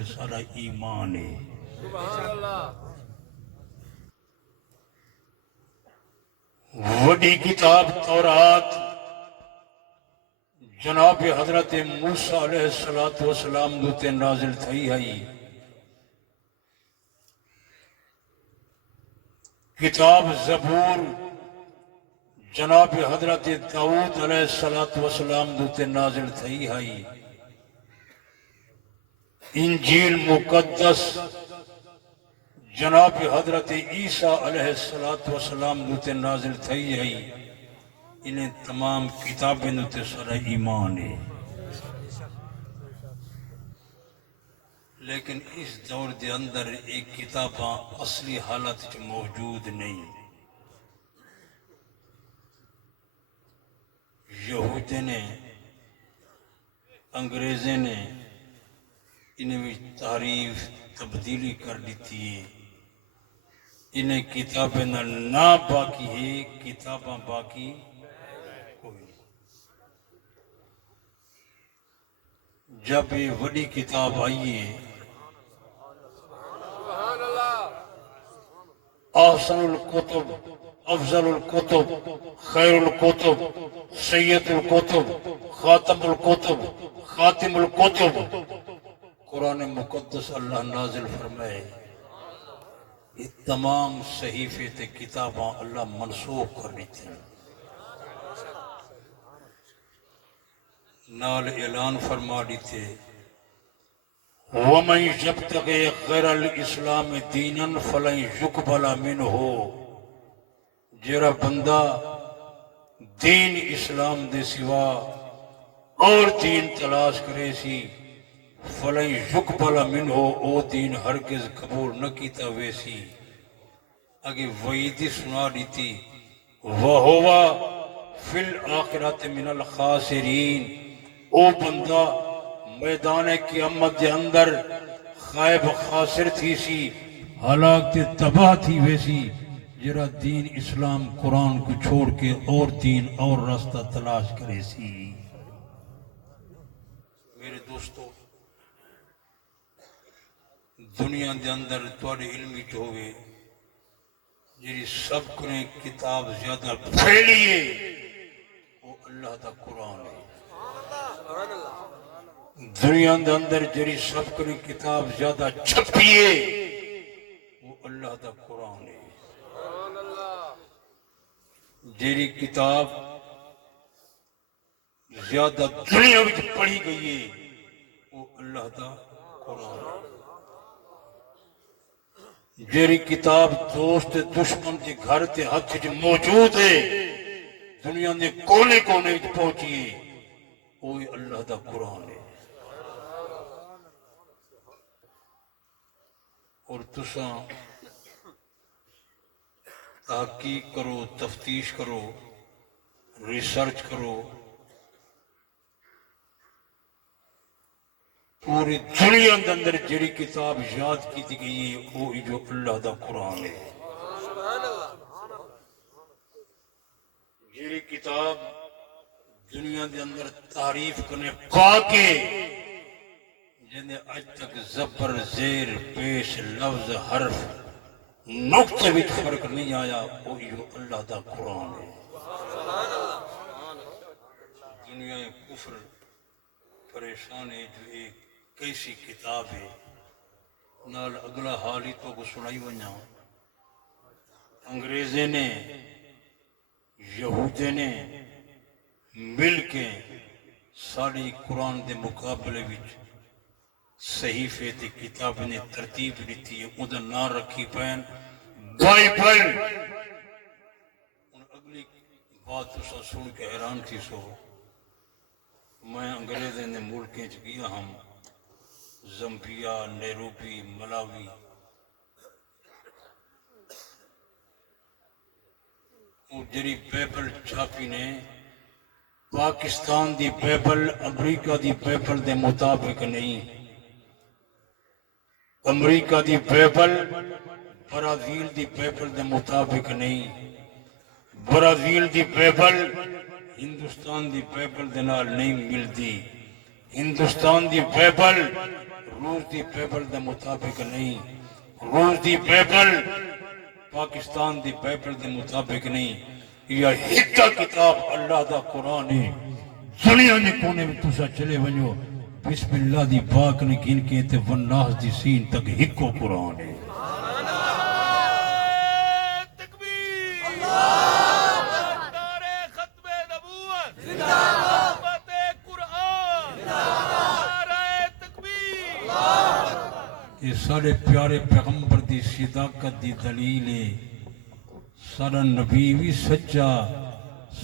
تے سارا ایمان ہے۔ سبحان اللہ۔ وڈی کتاب تورات جناب حضرت موسیٰ علیہ السلام دوتے نازل تھی آئی۔ کتاب زبور جناب حضرت داؤد علیہ السلام دوتے نازل تھی آئی۔ انجیل مقدس جناب حضرت عیسیٰ علیہ السلام دوتے نازل تھی آئی۔ انہیں تمام کتابیں دوتے سارا ایمان ہے، لیکن اس دور دے اندر ایک کتاباں اصلی حالت موجود نہیں۔ یہودی نے، انگریزیں نے انہیں بھی تعریف تبدیلی کر دیتی ہے۔ انہیں کتابیں نہ باقی ہے، کتاباں باقی کوئی۔ جب یہ وڈی کتاب آئی ہے، سبحان اللہ۔ احسن الکتب، افضل الکتب، خیر الکتب، سید الکتب، خاتم الکتب، خاتم الکتب، قرآن مقدس اللہ نازل فرمائے۔ یہ تمام صحیفے تے کتاباں اللہ منسوخ کر دیتے ہیں۔ نال اعلان فرما دیتے، وَمَنْ يَبْتَغِ غَيْرَ الْإِسْلَامِ دِينًا فَلَنْ يُقْبَلَ مِنْهُ، جیرا بندہ دین اسلام دے سوا اور دین تلاش کرے سی، فَلَنْ يُقْبَلَ مِنْهُ، او دین ہرگز قبول نہ کیتا ویسی۔ اگے وعیدی سنا دیتی، وَهُوَ فِي الْآخِرَةِ مِنَ الْخَاسِرِينَ، او بندہ میدان قیامت دے اندر خائب خاسر تھی سی، ہلاک تے تباہ تھی ویسی، جرا دین اسلام قرآن کو چھوڑ کے اور دین اور راستہ تلاش کرے سی۔ میرے دوستو، دنیا دے اندر توڑے علمی جو ہوئے جیری سب کنے کتاب زیادہ پھیلیے وہ اللہ دا قرآن ہے۔ سبحان اللہ۔ دنیا دے اندر جیری سب کنے کتاب زیادہ چھپیے وہ اللہ دا قرآن ہے۔ سبحان اللہ۔ جیری کتاب زیادہ دنیا وچ پڑھی گئی ہے وہ اللہ دا قرآن ہے۔ جیری کتاب دوست دشمن کے گھر تے ہاتھ وچ موجود ہے، دنیا دے کونے کونے وچ پہنچی ہے، وہی اللہ دا قرآن ہے۔ اور تساں تحقیق کرو، تفتیش کرو، ریسرچ کرو، پوری دنیا کے اندر جڑی کتاب یاد کی گئی ہے وہ جو اللہ دا قرآن ہے۔ سبحان اللہ۔ جڑی کتاب دنیا کے اندر تعریف کرنے پا کے جنہیں آج تک زبر، زیر، پیش، لفظ، حرف، نقطے وچ فرق نہیں آیا وہ جو اللہ دا قرآن ہے۔ سبحان اللہ۔ دنیا کفر پریشان ہے جو ایک کیسی کتاب ہے، نال اگلا حال ہی تو کو سنائی ونجا۔ انگریزیں نے، یہودے نے مل کے ساری قرآن دے مقابلے وچ صحیفے تے کتاب نے ترتیب دیتی ہے، اُدھا نہ رکھی پین بائبل۔ اگلی بات تو سن کے حیران تھی سو، میں انگریزیں نے ملکیں چ گیا ہم، زمبیا، نیروبی، ملاوی، وہ جری بائبل چھاپی نے پاکستان دی بائبل امریکہ دی بائبل دے مطابق نہیں، امریکہ دی بائبل برازیل دی بائبل دے مطابق نہیں، برازیل دی بائبل ہندوستان دی بائبل دے نال نہیں ملتی، ہندوستان دی بائبل روس دی بائبل دے مطابق نہیں، روس دی بائبل پاکستان دی بائبل دے مطابق نہیں، یہ ہکا کتاب اللہ دا قرآن ہے۔ دنیا نے کونے میں تسا چلے ونجو بسم اللہ دی پاک نے گن کے تے والناس دی سین تک ہکو قرآن ہے۔ یہ سارے پیارے پیغمبر دی صداقت دی دلیل ہے۔ سارا نبی بھی سچا،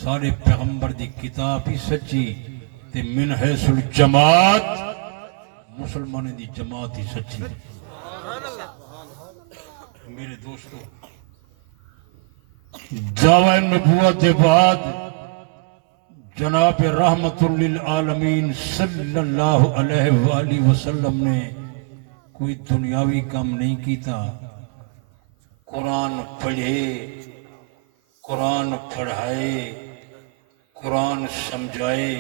سارے پیغمبر دی کتاب بھی سچی، تے من حیث الجماعت مسلمان دی جماعت ہی سچی۔ میرے دوستو، دعوی نبوت کے بعد جناب رحمت للعالمین صلی اللہ علیہ وآلہ وسلم نے کوئی دنیاوی کام نہیں کیتا۔ قرآن پڑھے، قرآن پڑھائے، قرآن سمجھائے،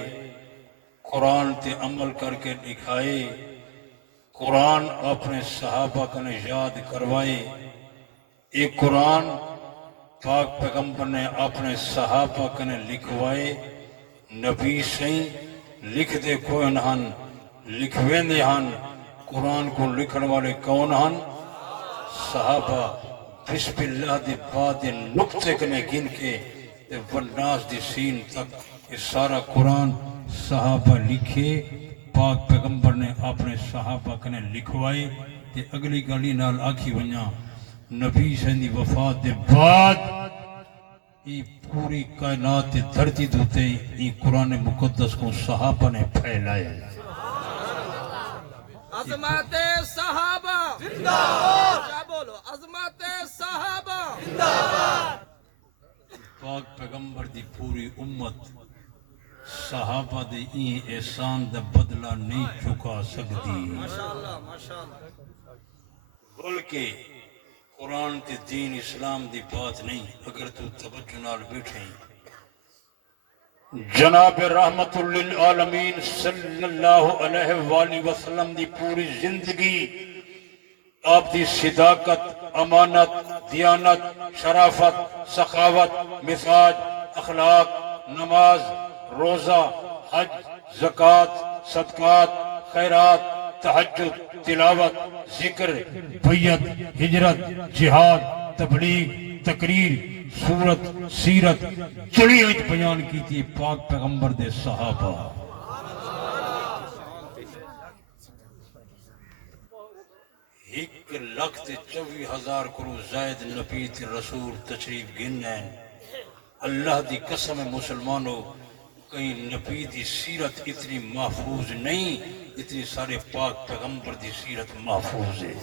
قرآن تے عمل کر کے دکھائے، قرآن اپنے صحابہ کو یاد کروائے۔ ایک قرآن پاک پیغمبر نے اپنے صحابہ کو لکھوائے۔ نبی سہیں لکھ دے کوئی نہن، لکھوین دے ہن۔ قرآن کو لکھن والے کون ہن؟ صحابہ۔ بسم اللہ دے بعد نقطے کنے گن کے تے والناس دی سین تک یہ سارا قرآن صحابہ لکھے، پاک پیغمبر نے اپنے صحابہ کنے لکھوائے۔ تے اگلی گالی نال آکھی ونیا نبی سندی وفات دے بعد یہ پوری کائنات تے دھرتی دوتے یہ قرآن مقدس کو صحابہ نے پھیلائے۔ عظمت صحابہ زندہ باد، کیا بولو عظمت صحابہ زندہ باد۔ پاک پیغمبر دی پوری امت صحابہ دے این احسان دا بدلہ نہیں چکا سکتی، ماشاءاللہ ماشاءاللہ۔ بلکہ قرآن تے دین اسلام دی بات نہیں۔ اگر تو توجہ نال بیٹھیں، جناب رحمت للعالمین صلی اللہ علیہ وآلہ وسلم دی پوری زندگی آپ دی صداقت، امانت، دیانت، شرافت، سخاوت، مزاج، اخلاق، نماز، روزہ، حج، زکوٰۃ، صدقات، خیرات، تہجد، تلاوت، ذکر، بیعت، ہجرت، جہاد، تبلیغ، تقریر، صورت، سیرت جڑی ایک بیان کی تھی پاک پیغمبر دے صحابہ۔ 1,24,000 کرو زائد نبی تے رسول تشریف گن ہیں۔ اللہ دی قسم مسلمانوں، کہیں نبی دی سیرت اتنی محفوظ نہیں اتنی سارے پاک پیغمبر دی سیرت محفوظ ہے۔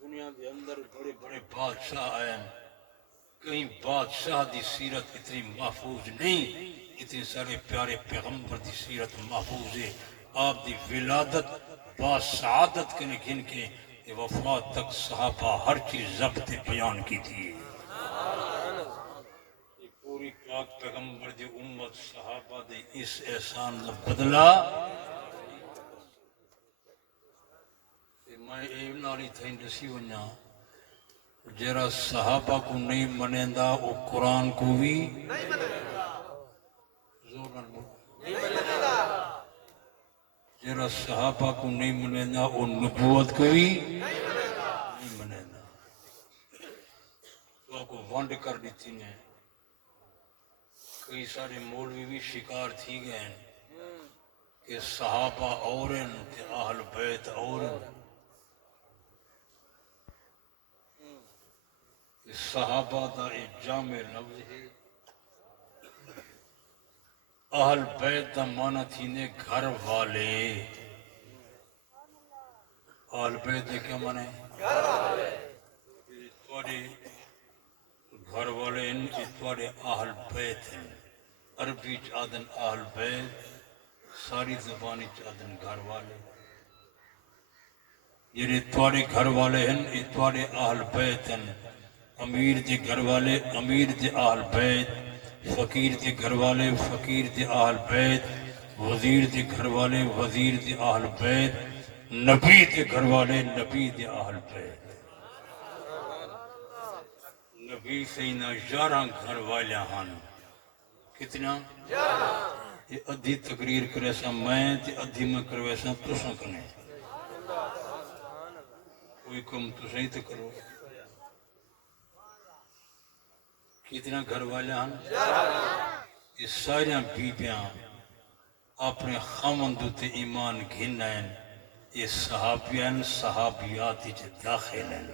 دنیا کے اندر بڑے بڑے بادشاہ آئے ہیں، کہیں بادشاہ دی سیرت اتنی محفوظ نہیں اتنی سارے پیارے پیغمبر دی سیرت محفوظ ہے۔ آپ دی ولادت با سعادت کے گن کے وفات تک صحابہ ہر چیز ضبط بیان کی تھی۔ پوری پاک پیغمبر دی امت صحابہ دے اس احسان کا بدلہ میں ایم نالی تھیں دسی ونیا جرا صحابہ کو نہیں منیندا او قرآن کو بھی زور نال جرا صحابہ کو نہیں منیندا او نبوت کو بھی نہیں منیندا۔ تو کو ونڈ کر دیتی نے، کئی سارے مولوی بھی شکار تھی گئے ہیں کہ صحابہ اورن تے اہل بیت اورن۔ صحابہ دا ایک جامع لفظ ہے، اہل بیت دا معنی تھینے گھر والے۔ اہل بیت دے کیا معنی ہے؟ گھر والے۔ توڑے گھر والے ان کی توڑے اہل بیت ہیں۔ عربی چادن اہل بیت، ساری زبانی چادن گھر والے۔ یہ توڑے گھر والے ہیں، یہ توڑے اہل بیت ہیں۔ امیر دے گھر والے امیر دے اہل بیت، فقیر دے گھر والے فقیر دے اہل بیت، وزیر دے گھر والے وزیر دے اہل بیت، نبی دے گھر والے نبی دے اہل بیت۔ نبی سینا 11 گھر والیاں ہن، کتنا؟ یہ ادھی تقریر کرے سا میں تے ادھی میں کروے سا تساں کنے، کوئی کم تساں ہی تے کرو۔ کتنا گھر والیاں ہن؟ یہ ساریاں بیبیاں اپنے خامند تے ایمان گھنائیں، یہ صحابیان صحابیات وچ داخل ہیں۔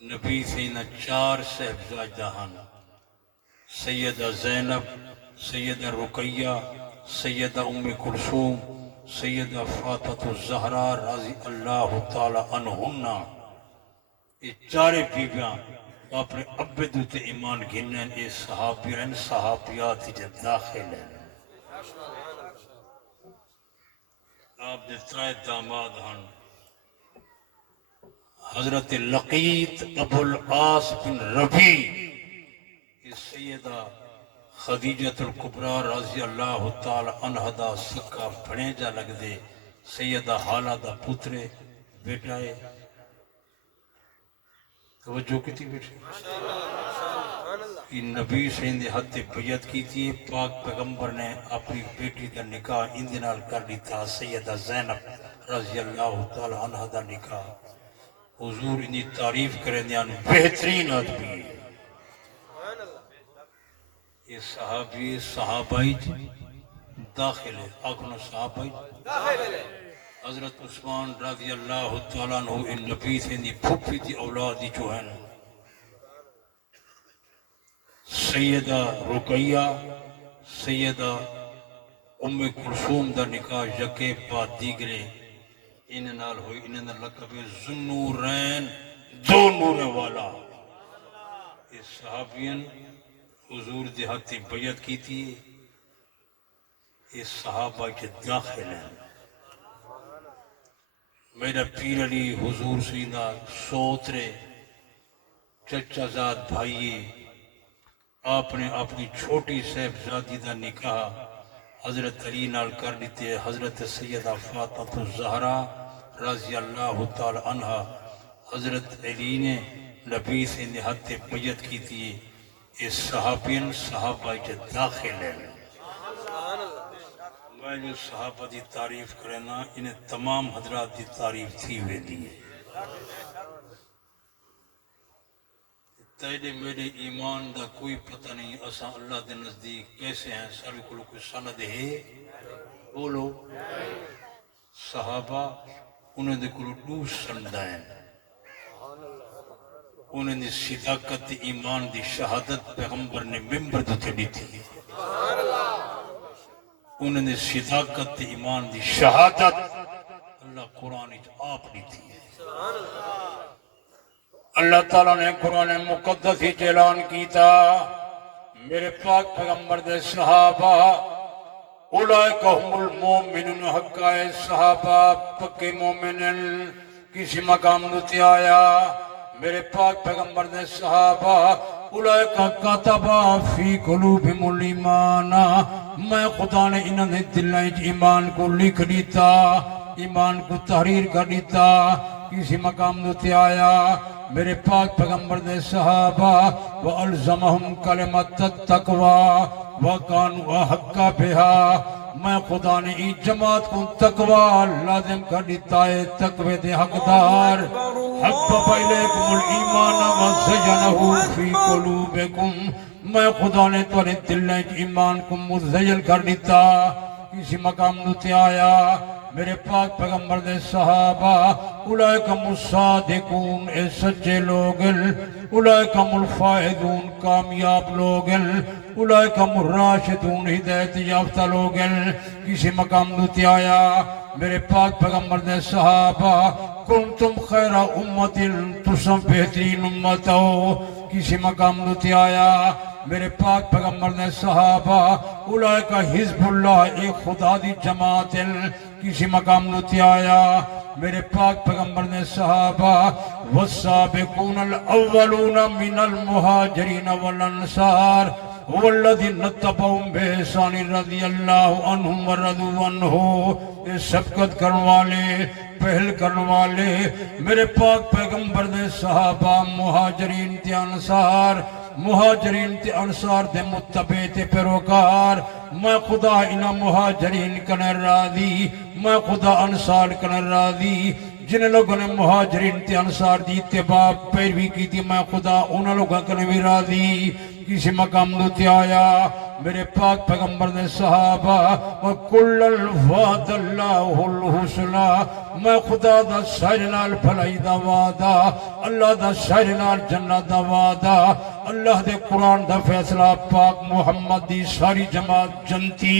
نبی سینا 4 صاحبزادہ ہن، سیدہ زینب، سیدہ رقیہ، سیدہ ام کلثوم، سیدہ فاطمہ الزہرا رضی اللہ تعالی عنہن۔ یہ چارے بیبیاں اپنے ابے دوتے ایمان گھنن، یہ صحابیان صحابیات وچ داخل ہیں۔ آپ دے 3 داماد ہن، حضرت لقیت ابو العاص بن ربی، یہ سیدہ خدیجۃ الکبریٰ رضی اللہ تعالی عنہ دا سکا بھنیجا لگ دے، سیدہ حالہ دا پترے بیٹا ہے۔ توجہ کیتی بیٹھے؟ یہ نبی سیندے حد بیعت کی تھی، پاک پیغمبر نے اپنی بیٹی کا نکاح اندے نال کر دیتا، سیدہ زینب رضی اللہ تعالی عنہ دا نکاح۔ حضور انہی تعریف کریں دیان بہترین آدمی ہے۔ یہ صحابی صحابائی داخل ہے، آکھنا صحابائی داخل ہے۔ حضرت عثمان رضی اللہ تعالیٰ عنہ ان نبی سے اندی پھپی دی اولادی جو ہیں، سیدہ رقیہ سیدہ ام کلثوم دا نکاح یکے بعد دیگرے انہیں نال ہوئی، انہیں نال لقب ذوالنورین، 2 نور والا۔ یہ صحابین حضور دے ہاتھ بیعت کی تھی، یہ صحابہ کے داخل ہیں۔ میرا پیر علی حضور سیدہ سوترے چچا زاد بھائیے، آپ نے اپنی چھوٹی صاحبزادی دا نکاح حضرت علی نال کر دیتے، حضرت سیدہ فاطمہ الزہرا رضی اللہ تعالی عنہ۔ حضرت علی نے نبی سے نہت بیعت کی تھی، اس صحابین صحابہ کے داخل ہیں۔ میں جو صحابہ دی تعریف کرنا، انہیں تمام حضرات دی تعریف تھی ہوئے دیئے۔ تیرے میرے ایمان دا کوئی پتہ نہیں، اساں اللہ دے نزدیک کیسے ہیں، سارے کو کوئی سند ہے؟ بولو۔ صحابہ انہیں دے کلو 2 سندہ ہیں، انہیں دے صداقت ایمان دی شہادت پیغمبر نے ممبر دے دی تھی، انہیں دے صداقت ایمان دی شہادت اللہ قرآن آپ دی تھی۔ اللہ تعالیٰ نے قرآن مقدس ہی اعلان کیتا، میرے پاک پیغمبر دے صحابہ اولئک هم المومنون، حقہ صحابہ پکے مومنن۔ کسی مقام دوتے آیا میرے پاک پیغمبر دے صحابہ اولئک کتب فی قلوبہم الایمان، میں خدا نے انہوں نے دلائیں ایمان کو لکھ دیتا، ایمان کو تحریر کر دیتا۔ کسی مقام دوتے آیا میرے پاک پیغمبر دے صحابہ وَأَلْزَمَهُمْ كَلِمَةَ التَّقْوَى وَكَانُوا أَحَقَّ بِهَا، میں خدا نے ای جماعت کو تقوی لازم کر دیتا ہے، تقوی دے حقدار۔ حَبَّبَ إِلَيْكُمُ الْإِيمَانَ وَزَيَّنَهُ فِي قُلُوبِكُمْ، میں خدا نے تمہارے دل میں ایمان کو مزین کر دیتا۔ کسی مقام دوتے آیا میرے پاک پیغمبر دے صحابہ اولئک الصادقون، اے سچے لوگن، اولئک الفائزون، کامیاب لوگن، اولئک الراشدون، ہدایت یافتہ لوگن۔ کسی مقام دوتے آیا میرے پاک پیغمبر دے صحابہ کنتم خیر امت، تسم بہترین امت ہو۔ کسی مقام دوتے آیا میرے پاک پیغمبر نے صحابہ اولئک حزب اللہ، ایک خدا دی جماعت۔ کسی مقام نوتی آیا میرے پاک پیغمبر نے صحابہ والسابقون الاولون من المہاجرین والانصار والذین اتبعوہم بإحسان رضی اللہ عنہم ورضوا عنہ، یہ سبقت کرنے والے، پہل کرنے والے میرے پاک پیغمبر دے صحابہ، مہاجرین تے انصار، مہاجرین تے انصار دے متبع تے پیروکار، میں خدا انہاں مہاجرین کنے راضی، میں خدا انصار کنے راضی، جن لوگوں نے مہاجرین تے انصار دی اتباع پیروی کی تھی، میں خدا انہاں لوگوں کنے بھی راضی۔ کسی مقام دوتے آیا میرے پاک پیغمبر نے صحابہ وَكُلًّا وَعَدَ اللَّهُ الْحُسْنَى، میں خدا دا سارے نال بھلائی دا وعدہ، اللہ دا سارے نال جنت دا وعدہ، اللہ دے قرآن دا فیصلہ، پاک محمد دی ساری جماعت جنتی۔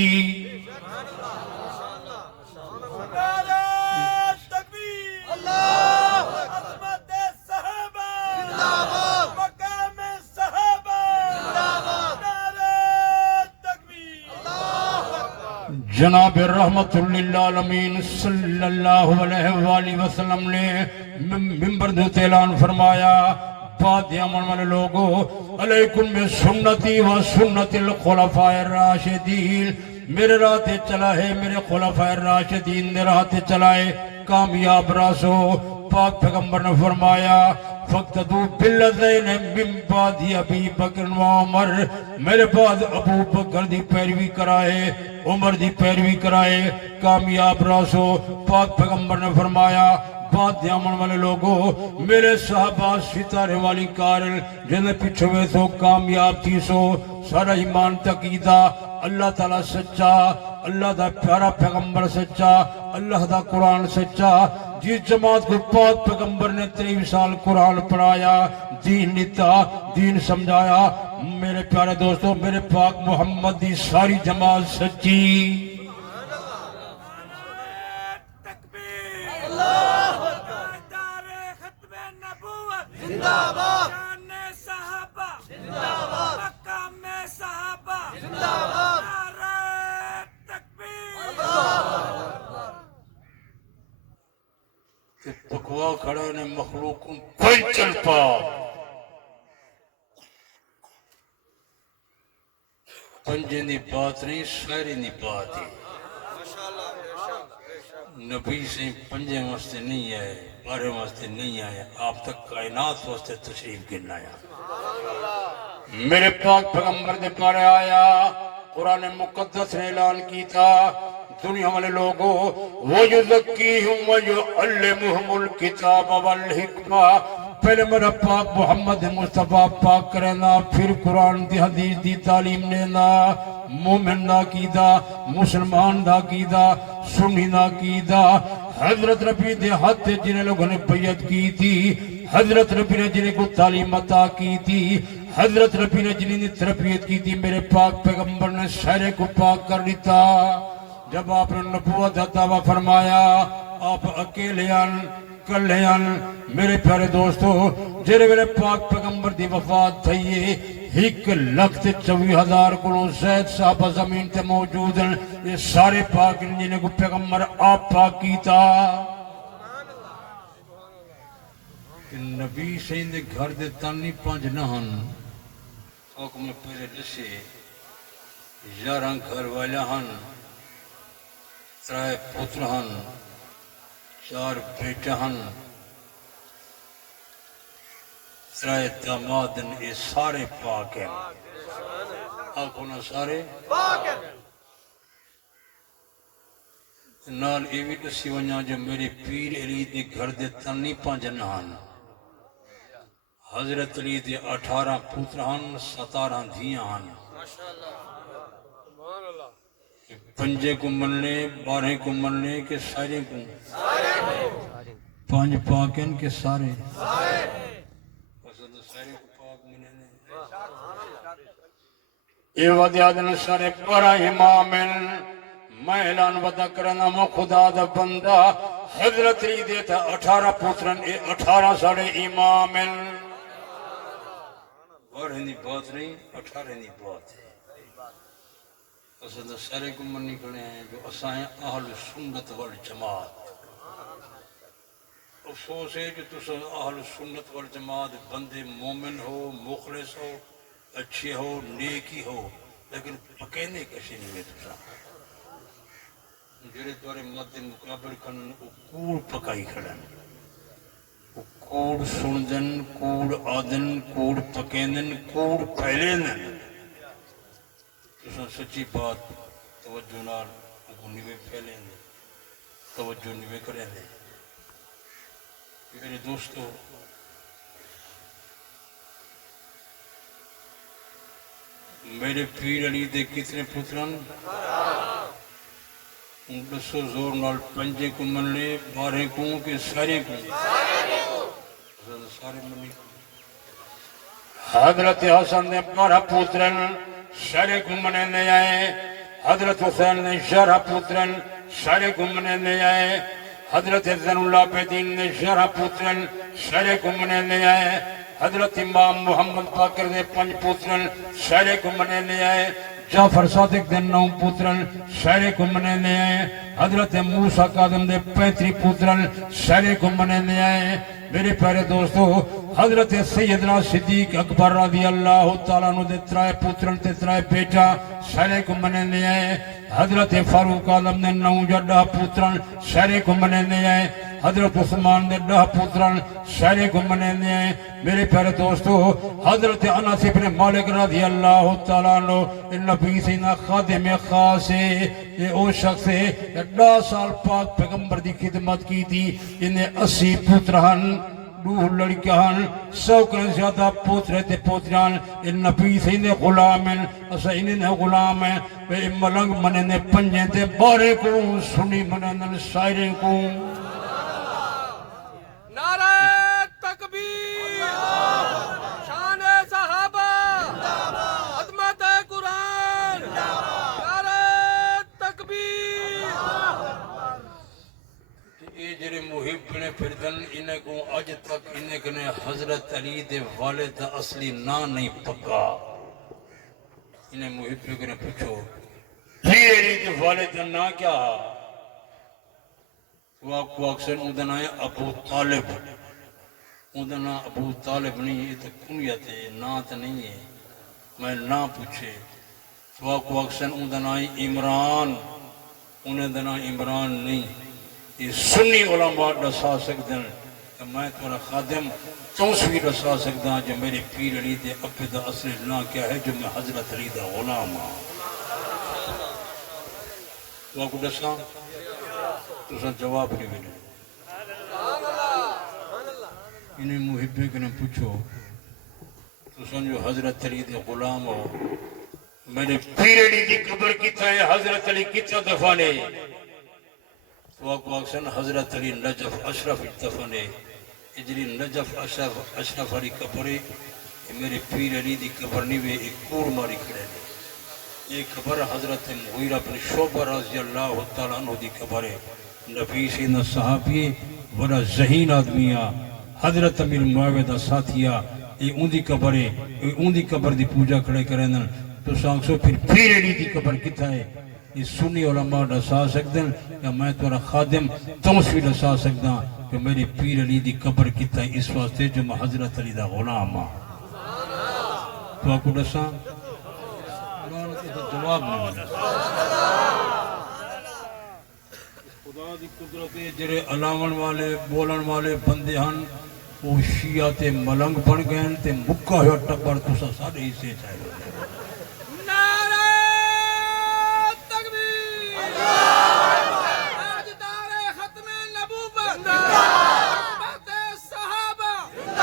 جناب رحمت للعالمین صلی اللہ علیہ وآلہ وسلم نے ممبر دے اعلان فرمایا، بعد عمل والے لوگو، علیکم بسنتی و سنت الخلفاء الراشدین، میرے راہ چلا ہے، میرے خلفاء الراشدین نے راہ چلائے، کامیاب راسو۔ پاک پیغمبر نے فرمایا فَقْتَدُوا بِالَّذَيْنِ مِن بَعْدِ ابی بکر و عمر، میرے بعد ابو بکر دی پیروی کرائے، عمر دی پیروی کرائے، کامیاب راسو۔ پاک پیغمبر نے فرمایا بعد دیامن والے لوگوں، میرے صحابہ ستارے والی کارل جنہیں پچھوے سو کامیاب تھی سو، سارا ایمان تقیدہ، اللہ تعالیٰ سچا، اللہ دا پیارا پیغمبر سچا، اللہ دا قرآن سچا۔ جس جماعت کو پاک پیغمبر نے 23 سال قرآن پڑھایا، دین دیتا، دین سمجھایا، میرے پیارے دوستوں، میرے پاک محمد دی ساری جماعت سچی۔ کہ پکوا کھڑے نے مخلوقوں کوئی چل پا، پنجے دی بات نہیں، شاعری دی بات ہے۔ نبی سے پنجے واسطے نہیں آئے، بارے واسطے نہیں آئے، آپ تک کائنات واسطے تشریف گرنا آیا۔ میرے پاک پیغمبر دے پارے آیا، قرآن مقدس نے اعلان کی تھا، دنیا والے لوگوں، وَيُزَكِّيهُمْ وَيُعَلِّمُهُمُ الْكِتَابَ وَالْحِکْمَةَ، پہلے میرا پاک محمد مصطفیٰ پاک کرنا، پھر قرآن دی حدیث دی تعلیم لینا، مومن دا کیدا، مسلمان دا کیدا، سنی دا کیدا۔ حضرت ربی دے ہاتھ جنہیں لوگوں نے بیعت کی تھی، حضرت ربی نے جنہیں کو تعلیم عطا کی تھی، حضرت ربی نے جنہیں تربیت کی تھی، میرے پاک پیغمبر نے شہرے کو پاک کر دیتا۔ جب آپ نے نبوت عطا فرمایا، آپ اکیلے کلے میرے پیارے دوستو، جنہیں میرے پاک پیغمبر دی وفات تھئیے، 1,24,000 کلوں زید صحابہ زمین تے موجود ہیں، یہ سارے پاک جنہیں کو پیغمبر آپ پاک کیتا۔ کہ نبی سین دے گھر دے تانی پانچ نہن، حکم پہلے دسے 11 گھر والا ہن، 3 پتر ہن، 4 بیٹا ہن، 3 داماد ہیں، یہ سارے پاک ہیں۔ آنکھوں نہ سارے پاک ہیں۔ نال یہ بھی دسی ونجا جو میرے پیر علی دے گھر دے تانی پانچ نہن، حضرت علی دے 18 پتر ہن، 17 دھیاں ہن۔ پنجے کو مننے، 12 کو مننے کے سارے کو، 5 پاکن کے سارے اے ودیادن سارے برا امامن، میں اعلان ودا کرنا میں خدا دا بندہ، حضرت علی دیتا 18 پترن، 18 سارے امامن۔ اور ہندی بات نہیں، 18 ہندی بات ہے۔ اسے سارے کو منی کھڑے ہیں جو اسائیں اہل سنت والجماعت۔ افسوس ہے کہ تسا اہل سنت والجماعت بندے مومن ہو، مخلص ہو، اچھے ہو نیک ہی ہو لیکن پکینے کسی نہیں میں تسا جڑے تورے مد مقابل کرن او کوڑ پکائی کھڑن او کوڑ سندن کوڑ آدن کوڑ پکیندن کوڑ پھیلیندن تسا سچی بات توجہ نال کو نیوے پھیلیندے توجہ نیوے کریندے میرے دوستو میرے پیر علی دے کتنے پتران ان دسو زور نال پنجے کو من لے 12 کو کہ سارے کو سارے منی حضرت حسن نے 12 پتران سارے کو منے لے آئے حضرت حسین نے 11 پتران سارے کو منے لے آئے حضرت زین العابدین نے 11 پتران سارے کو منے لے آئے حضرت امام محمد باقر نے 5 پترن سارے کو منے لے آئے جعفر صادق دے 9 پترن سارے کو منے لے آئے حضرت موسیٰ کاظم دے 35 پترن سارے کو منے لے آئے میرے پیارے دوستو حضرت سیدنا صدیق اکبر رضی اللہ تعالیٰ عنہ دے 3 پترن تے 3 بیٹا سارے کو منے لے آئے حضرت فاروق اعظم نے 9 یا 10 پترن سارے کو منے لے آئے حضرت عثمان نے 10 پترن سارے کو منے لے آئے میرے پیارے دوستو حضرت انس بن مالک رضی اللہ تعالیٰ عنہ نبی سینا خادم خاص ہے یہ او شخص ہے 10 سال پاک پیغمبر دی خدمت کی تھی انہیں 80 پترہن 2 لڑکیاں 100 کے زیادہ پوترے تے پوتریاں ان نبی سینے غلام ہیں اسا انہیں غلام ہیں وہ ملنگ مننے پنجیں تے 12 کو سنی مننے شاعریں کو نعرہ تکبیر شان صحابہ عظمت قرآن نعرہ تکبیر یہ جڑے محب نے پھردن انہیں کو اج تک انہیں کنے حضرت علی دے والد اصلی نا نہیں پکا انہیں محب کنے پوچھو پیر علی دے والد نا کیا وہ آپ کو اکثر اندنا ہے ابو طالب اندنا ابو طالب نہیں ہے تو کنیت ہے نا تو نہیں ہے میں نا پوچھے تو آپ کو اکثر اندنا ہے عمران انہیں دنا عمران نہیں یہ سنی علماء رسا سکتے ہیں کہ میں تمہارا خادم توسوی رسا سکتا ہوں جو میرے پیر علی دے ابے دا اصل نا کیا ہے جو میں حضرت علی دا غلام ہوں تو آپ کو دسا تو سن جواب نہیں ملے انہیں محبے کے نے پوچھو تو سن جو حضرت علی دے غلام ہو میرے پیر علی دی قبر کتا ہے حضرت علی کتا دفانے تو آپ کو اکثر حضرت علی Najaf Ashraf دفانے اجلی Najaf Ashraf Ali قبر ہے میرے پیر علی دی قبر نہیں بھی ایک کوڑ ماری کھڑے نے یہ قبر حضرت مغیرہ بن شعبہ رضی اللہ تعالیٰ عنہ دی قبر ہے نبی سیدنا صحابی بڑا ذہین آدمیہ حضرت امیر معاویہ دا ساتھیہ یہ ان دی قبر ہے ان دی قبر دی پوجا کھڑے کریں تو سانکسو پھر پیر علی دی قبر کتا ہے یہ سنی علماء رسا سکتے ہیں یا میں تورا خادم توسوی رسا سکتا کہ میری پیر علی دی قبر کتا ہے اس واسطے جو میں حضرت علی دا غلام ہوں تو آپ کو رسا جواب نہیں ملا خدا دی قدرت جڑے علاون والے بولن والے بندے ہن وہ شیعہ تے ملنگ بن گئے تے مکہ ہوا ٹبر تسا سارے حصے چاہے نعرہ تکبیر تاجدار ختم نبوت عظمت صحابہ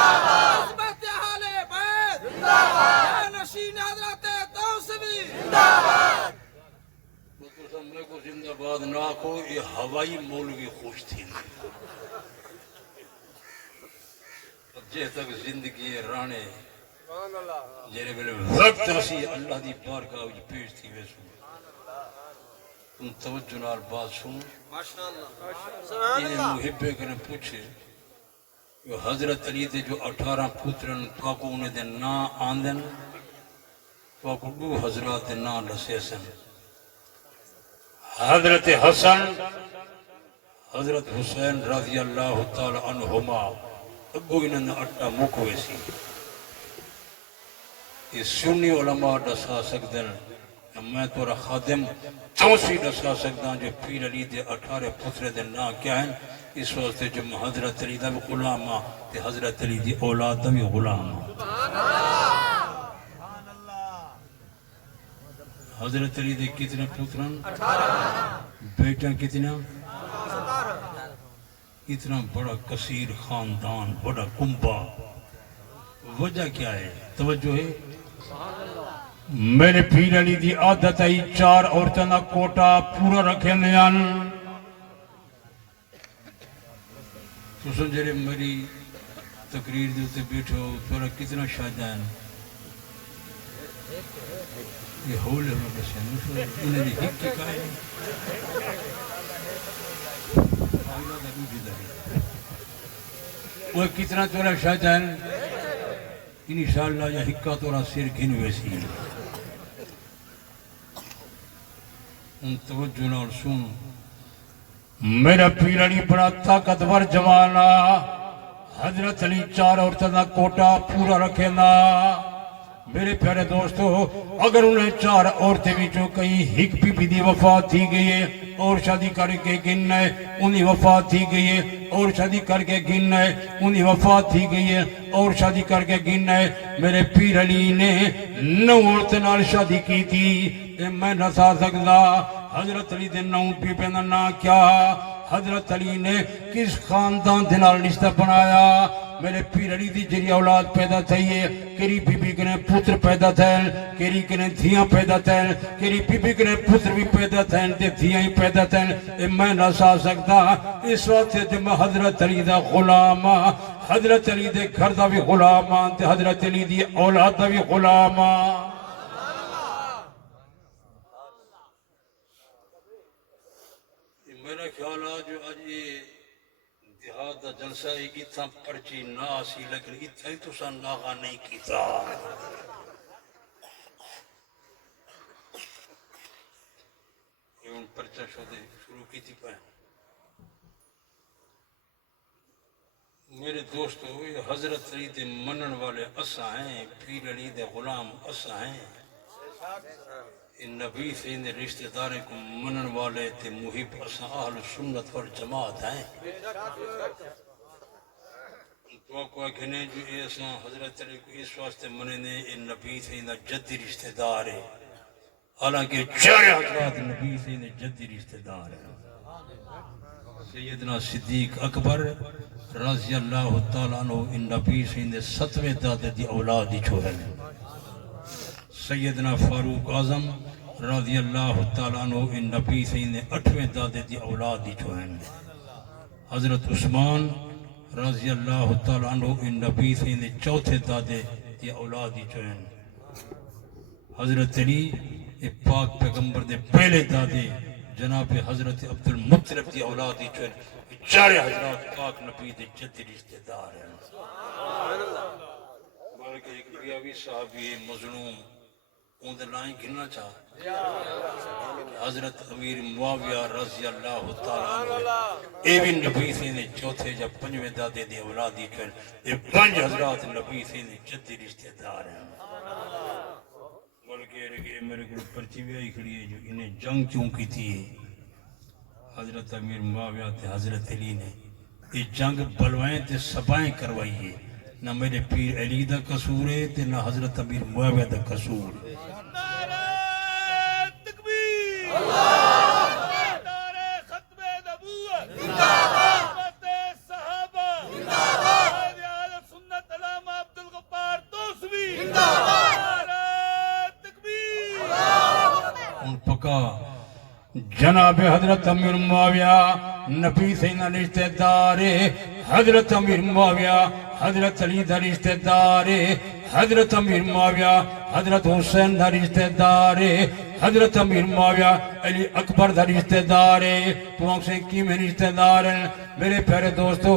عظمت اہل بیت نشین حضرت توسوی میں کو زندہ باد نہ کو یہ ہوائی مولوی خوش تھی جے تک زندگی رانے جیرے بلے وقت اسی اللہ دی بارگاہ وچ پیش تھی ویسو تم توجہ نال بات سن انہیں محبے کنے پوچھے کہ حضرت علی دے جو 18 پترن تو کو انہیں دے نا آندن تو کو 2 حضرات دے نا لسے سن حضرت حسن حضرت حسین رضی اللہ تعالی عنہما ابو انہوں نے اٹھا مکوے سی کہ سنی علماء دسا سکدن میں تورا خادم توسی دسا سکدا جو پیر علی دے 18 پترے دے نا کیا ہیں اس واسطے جو حضرت علی دا بھی غلام ہاں تے حضرت علی دی اولاد دا بھی غلام ہاں حضرت علی دے کتنے پتران بیٹا کتنا اتنا بڑا کثیر خاندان بڑا کنبہ وجہ کیا ہے توجہ ہے میرے پیر علی دی عادت ہے 4 عورتوں دا کوٹا پورا رکھے نیان تو سنجھے میری تقریر دیتے بیٹھو تھوڑا کتنا شاہدان یہ ہولے ہو بسے انہیں نے ہک کے کہا ہے وہ کتنا تورا شاہدان انشاءاللہ یہ ہکا تورا سر گھن ویسی ان توجہ نال سن میرا پیر علی بڑا طاقتور جوانا حضرت علی 4 عورتوں دا کوٹا پورا رکھے نا میرے پیارے دوستو اگر انہیں 4 عورتیں بھی جو کئی ہک بی دی وفات تھی گئی ہے اور شادی کر کے گن ہے انہیں وفات تھی گئی ہے اور شادی کر کے گن ہے انہیں وفات تھی گئی ہے اور شادی کر کے گن ہے میرے پیر علی نے 9 عورتیں نال شادی کی تھی میں نہ سا سکتا حضرت علی دے 9 بی بی دا نا کیا حضرت علی نے کس خاندان دے نال رشتہ بنایا میرے پیر علی دی جری اولاد پیدا تھی ہے کری بی بی کنے پتر پیدا تھین کری کنے دھیاں پیدا تھین کری بی بی کنے پتر بھی پیدا تھین تے دھیاں ہی پیدا تھین میں نہ سا سکتا اس وقت جب حضرت علی دا غلام حضرت علی دے گھر دا بھی غلام تے حضرت علی دی اولاد دا بھی غلام میرا خیال ہے جو آج یہ دیہات دا جلسہ ہے اتنا پرچی نہ سی لیکن اتنا ہی تو سا ناغا نہیں کیتا یہ ان پرچہ شدے شروع کی تھی پائیں میرے دوستو یہ حضرت علی دے منن والے اسا ہیں پیر علی دے غلام اسا ہیں ان نبی سے ان رشتہ داریں کو منن والے تے محب اسا اہل سنت والجماعت ہیں تو کو کہنے جو ایسا حضرت علی کو اس واسطے مننے ان نبی سے ان جدی رشتہ دار ہے حالانکہ 4 حضرات نبی سے ان جدی رشتہ دار ہے سیدنا صدیق اکبر رضی اللہ تعالیٰ عنہ ان نبی سے ان 7ویں دادے دی اولاد ہی چھوڑن سیدنا فاروق اعظم رضی اللہ تعالیٰ عنہ ان نبی سے ان 8ویں دادے دی اولاد ہی چھوڑن حضرت عثمان رضی اللہ تعالیٰ عنہ ان نبی سے ان 4تھے دادے دی اولاد ہی چھوڑن حضرت علی پاک پیغمبر دے پہلے دادے جناب حضرت عبد المطلب دی اولاد ہی چھوڑن 4 حضرات پاک نبی دے جدی رشتہ دار ہیں بلکہ ایک بیاوی صحابی مظلوم ان دے لائیں گھننا چاہ حضرت امیر معاویہ رضی اللہ تعالیٰ عنہ اے بھی نبی سے نے 4تھے یا 5ویں دادے دی اولادی کن اے 5 حضرات نبی سے نے جدی رشتہ دار ہیں بلکہ میرے کو پرچی بھی آئی کھڑی ہے جو انہیں جنگ کیوں کی تھی حضرت امیر معاویہ تے حضرت علی نے یہ جنگ بلوائیں تے سبائیں کروائیے نہ میرے پیر علی دا قصور ہے تے نہ حضرت امیر معاویہ دا قصور ہے جناب حضرت امیر معاویہ نبی سے نہ رشتہ دار حضرت امیر معاویہ حضرت علی دا رشتہ دار حضرت امیر معاویہ حضرت حسین دا رشتہ دار حضرت امیر معاویہ علی اکبر دا رشتہ دار تو آنکھ سے کی میں رشتہ دار میرے پیارے دوستو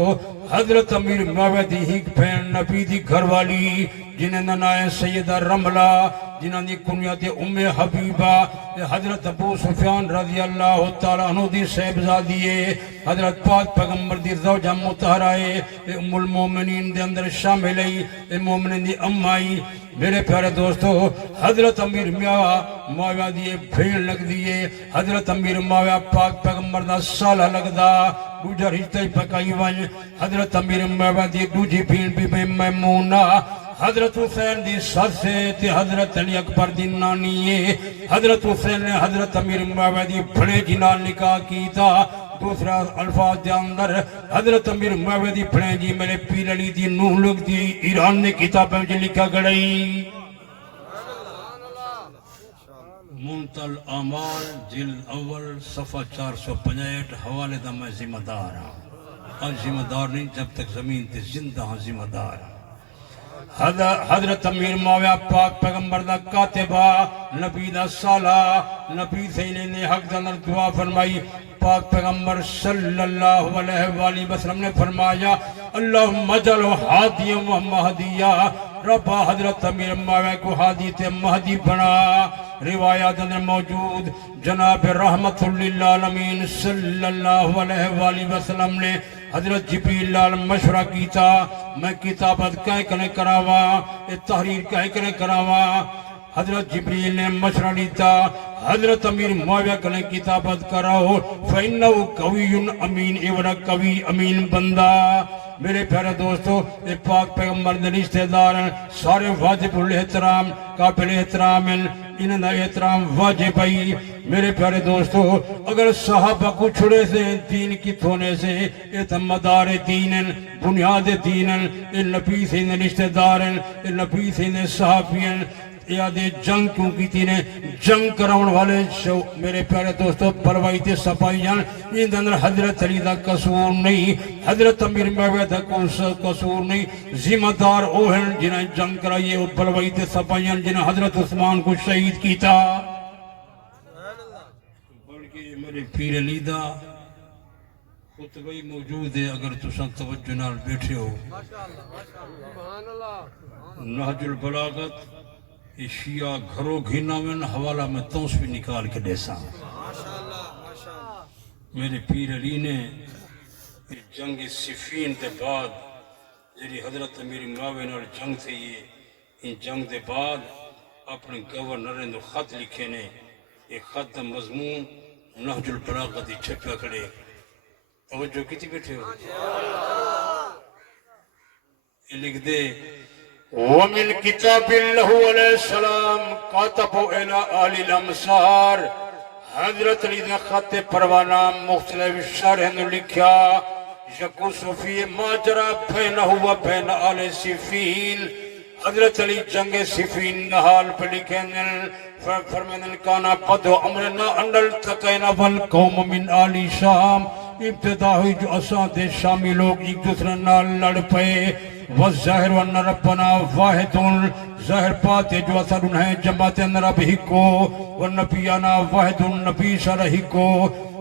حضرت امیر معاویہ دی ہی بہن نبی دی گھر والی جنہیں نام ہے سیدہ رملہ جنہاں دی کنیت ام حبیبہ حضرت ابو سفیان رضی اللہ تعالیٰ عنہ دی صاحبزادی ہے، حضرت پاک پیغمبر دی زوجہ مطہرہ ہے، ام المومنین دے اندر شامل ہے، مومنین دی امائی۔ میرے پیارے دوستو، حضرت امیر معاویہ دی بھیڑ لگ دیئے، حضرت امیر معاویہ پاک پیغمبر دا سالہ لگ دا، دوجہ رشتہ پکائی ون، حضرت امیر معاویہ دی دوجی بھیڑ بھی میمونہ، حضرت حسین دی سر سے تے حضرت علی اکبر دی نانی ہے، حضرت حسین نے حضرت امیر معاویہ دی بھڑے جنال نکاح کی تھا۔ دوسرا الفاظ دے اندر حضرت امیر معاویہ دی بھڑے جی میرے پیر علی دی نوح لکھ دی ایران نے کتابیں جو لکھا گڑائی۔ منتل اعمال جلد اول صفحہ 465 حوالے دا میں ذمہ دار ہوں، اور ذمہ دار نہیں جب تک زمین تے زندہ ہوں ذمہ دار ہوں۔ حضرت امیر معاویہ پاک پیغمبر دا کاتبہ، نبی دا سالہ، نبی سے نے حق دا دعا فرمائی۔ پاک پیغمبر صلی اللہ علیہ وآلہ وسلم نے فرمایا اللہم اجعلہ ہادیا و مہدیا، ربا حضرت امیر معاویہ کو ہادی تے مہدی بنا۔ روایات اندر موجود جناب رحمت للعالمین صلی اللہ علیہ وآلہ وسلم نے حضرت جبریل لال مشورہ کیتا، میں کتابت کہیں کنے کراوا، تحریر کہیں کنے کراوا۔ حضرت جبریل نے مشورہ لیتا، حضرت امیر معاویہ کنے کتابت کراؤ، فَإِنَّهُ قَوِيٌّ امین، اے بڑا قوی امین بندہ۔ میرے پیارے دوستو، اے پاک پیغمبر دے رشتہ دار سارے واجب الاحترام، قابل احترام، انہاں دا احترام واجب ہے۔ میرے پیارے دوستو، اگر صحابہ کو چھڑے سے دین کی تھونے سے یہ مدار دین، بنیاد دین، یہ نبی سے رشتہ دار، یہ نبی سے صحابی، یادے جنگ کیوں کی تینے جنگ کراؤن والے شو میرے پیارے دوستو پروائی تے سپائی جان، ان اندر حضرت علی دا قصور نہیں، حضرت امیر معاویہ دا قصور نہیں، ذمہ دار اوہن جنہیں جنگ کرائیے اور پروائی تے سپائی جان جنہیں حضرت عثمان کو شہید کیتا۔ بلکہ میرے پیر علی دا خطبہ موجود ہے، اگر تساں توجہ نال بیٹھے ہو، نہج البلاغت شیعہ گھروں گھینا میں حوالہ میں تونس بھی نکال کے دے ساں۔ میرے پیر علی نے جنگ صفین دے بعد جیری حضرت امیر معاویہ نال جنگ تھی، ان جنگ دے بعد اپنے گورنر نے خط لکھے نے، ایک خط دا مضمون نہج البلاغت چھپیا کھڑے۔ توجہ کتی بیٹھے ہو؟ یہ لکھ دے ومن کتاب اللہ علیہ السلام قاتب الى آل الامصار، حضرت علی نے خط پروانہ مختلف شرح نے لکھا، یقص فی ما جرى بینہ و بین آل صفین، حضرت علی جنگ صفین نحال پر لکھیں فرمین کانا بدو امرنا انڈل تقین والقوم من آل شام، ابتدا ہوئی جو اساں دے شامی لوگ ایک دوسرے نال لڑ پئے، والظاہر وان ربنا واحد، ظاہر پاتے جو اثر انہیں جماعت رب ہی کو، والنبیانا واحد نبی سر ہی کو،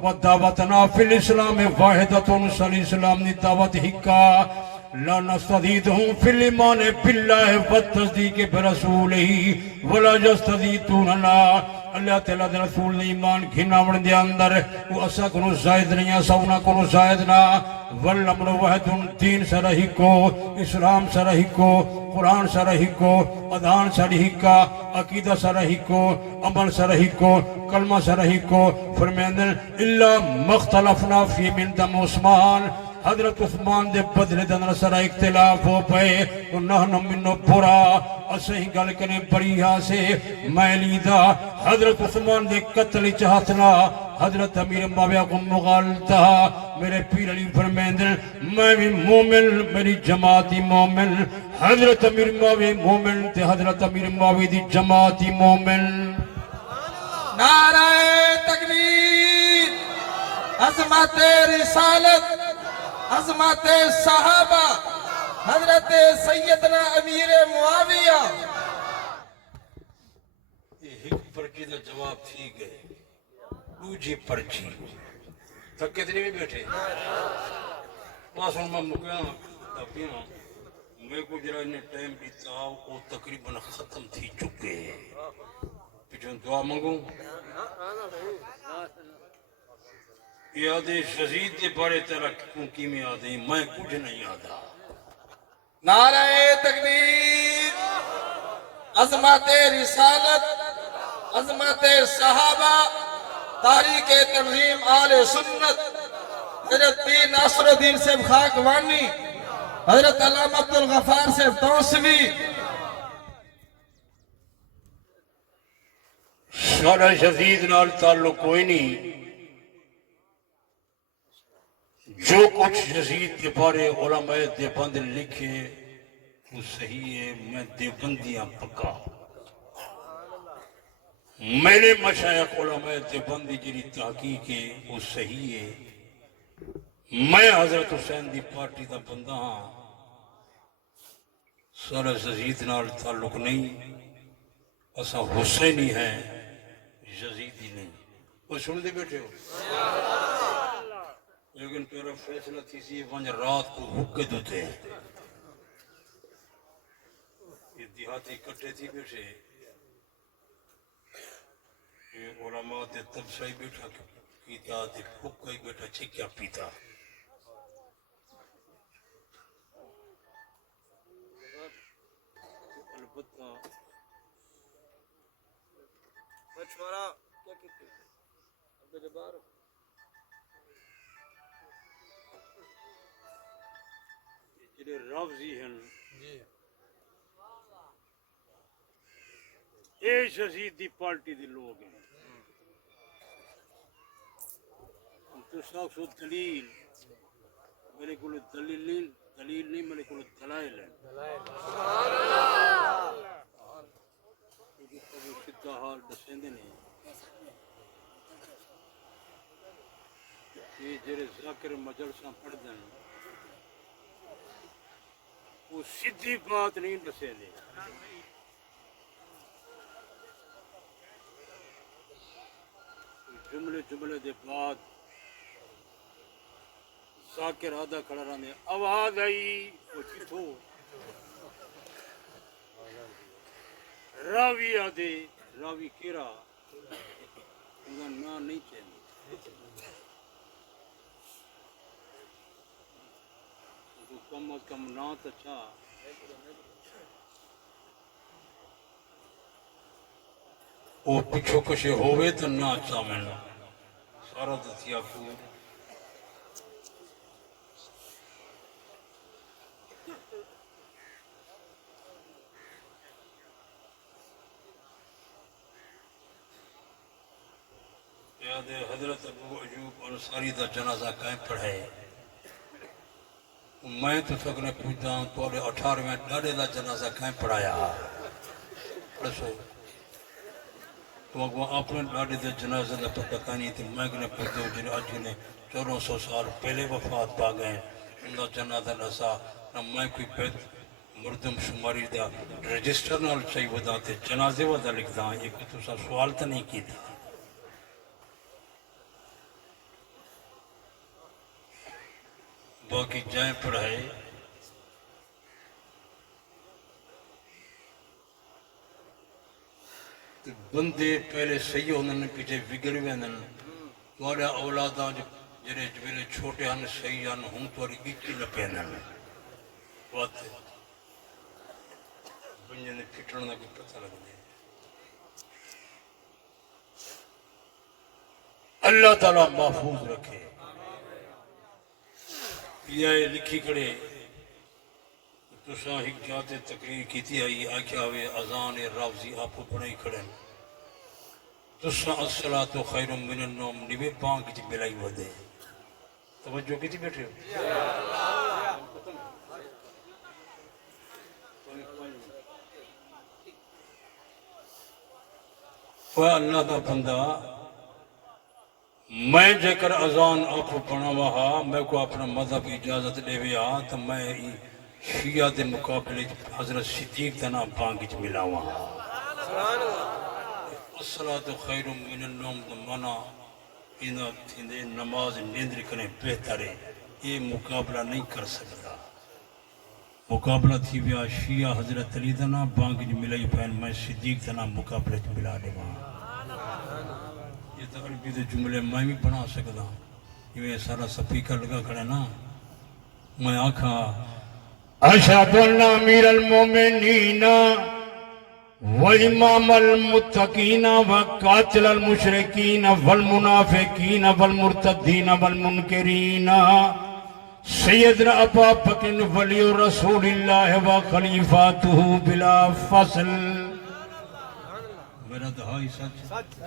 والدعوتنا فی الاسلام واحدت صلی الاسلام نے دعوت ہی کا، لا نستدیدہم فی الایمان باللہ والتصدیق برسولہ ولا یستدیدوننا، اللہ تعالیٰ دے رسول نے ایمان گھنا وڑن دے اندر وہ اسا کنو زائد نہیں اساونا کنو زائد نہ، والامر وحد دین سرہی کو، اسلام سرہی کو، قرآن سرہی کو، اذان سرہی کا، عقیدہ سرہی کو، عمل سرہی کو، کلمہ سرہی کو، فرمیندن اللہ مختلفنا فی من دم عثمان، حضرت عثمان دے بدلے دن سر اختلاف ہو پئے، نحن منو برا، اسہی گل کریں بریہا سے میلیدہ، حضرت عثمان دے قتل چاہتنا، حضرت امیر معاویہ کو مغالتا، میرے پیر علی فرمیندن میں بھی مومن، میری جماعتی مومن، حضرت امیر معاویہ مومن تے حضرت امیر معاویہ دی جماعتی مومن۔ نعرہ تکبیر، عظمت رسالت، عظمت صحابہ، حضرت سیدنا امیر معاویہ۔ یہ ایک پرچی دا جواب تھی گئے، دوجی پرچی تک کتنی بھی بیٹھے پاسوں میں مکیاں تپیاں میں کو جرا انہیں ٹائم دیتا وہ تقریباً ختم تھی چکے پیچھوں دعا منگوں یاد شہید کے بارے تیرا کیوں کی میں یادیں میں کچھ نہیں یادا نعرہ تکبیر، عظمت رسالت، عظمت صحابہ، تاریخ تنظیم آل سنت، حضرت پیر ناصر الدین صاحب خاکوانی، حضرت علامہ عبدالغفار صاحب توسوی، سارا شہید نال تعلق کوئی نہیں جو کچھ یزید کے بارے علماء دیوبند لکھے وہ صحیح ہے میں دیوبندیاں پکا میرے مشایخ علماء دیوبندی جنی تحقیق ہے وہ صحیح ہے میں حضرت حسین دی پارٹی دا بندہ ہاں سارا یزید نال تعلق نہیں اسا حسینی ہے یزیدی نہیں وہ سن دے بیٹھے ہو لیکن تیرا فیصلہ تھی سی ونج رات کو حکے دوتے ہیں یہ دیہاتی کٹے تھی بیٹھے یہ علماء تے تب سائی بیٹھا کیتا تے حکے بیٹھا چھکیا پیتا البتہ مشورہ کیا کہتے ہیں عبد الجبار جڑے رافضی ہیں اے شہید دی پارٹی دی لوگ ہیں تو ساکھ سو دلیل میرے کو دلیل نہیں میرے کو دلائل ہیں ابو سدھا حال دسیندے نہیں یہ جڑے ذاکر مجلساں پڑھ دیں وہ سیدھی بات نہیں دسیندے جملے دے بعد ذاکر آدھا کھڑا رہنے آواز آئی وہ کتھو راوی آدھے راوی کیرا انہاں نا نہیں چاہیے تو کم از کم نا تو چھا وہ پچھو کشے ہوئے تو نا چاہمیں سارا دتیا کو یاد ہے حضرت ابو ایوب انصاری دا جنازہ قائم پڑھائے میں تو سکنے پوچھتا ہوں تو 18ویں ڈاڑے دا جنازہ قائم پڑھایا پڑھو تو اگو اپنے ڈاڑے دا جنازہ دا پتہ کہانی تھی میں کنے پوچھتا ہوں جنہیں آج نے 1400 سال پہلے وفات پا گئے انہا جنازہ نسا نہ میں کوئی بیت مردم شماری دا رجسٹر نال چاہی ودا تے جنازے ودا لکھ دا یہ کوئی تو سا سوال تا نہیں کی تھا باقی جائیں پڑھائے تو بندے پہلے صحیح ہونے پیچھے بگڑ ویندن تھوڑے اولاداں جڑے جویلے چھوٹے ہن صحیح ہن ہوں تھوڑی گچی نہ پہنن بات بنجے نے پھٹن دا کوئی پتہ لگ دے اللہ تعالیٰ محفوظ رکھے یہ لکھی کڑے تو ساں ایک جاتے تقریر کیتی آئی آکھیا ہوئے اذان رافضی آپ پڑھائی کھڑے تو ساں الصلاۃ خیر من النوم نوے پانک جی ملائی ودے توجہ کیتی بیٹھے ہو وہ اللہ دا بندہ میں جے کر اذان آپ پڑھا وہاں میں کو اپنا مذہب اجازت دے ویا تو میں شیعہ دے مقابلے حضرت صدیق دا نام پانگچ ملا وہاں الصلاۃ خیر من النوم دا منع انہاں تھیندے نماز نیندر کریں بہتر ہے یہ مقابلہ نہیں کر سکتا مقابلہ تھی ویا شیعہ حضرت علی دنا بانگ جو ملائی پہن میں صدیق دنا مقابلہ جو ملا دے وہاں یہ تو عربی دے جملے میں بھی بنا سکتا یہ سارا سپیکر لگا کھڑے نا میں آکھا اشہد ان امیر المومنین وامام المتقین وقاتل المشرکین والمنافقین والمرتدین والمنکرین سیدنا ابا بکر ولی رسول اللہ و خلیفاتہ بلا فصل میرا دہائی سچ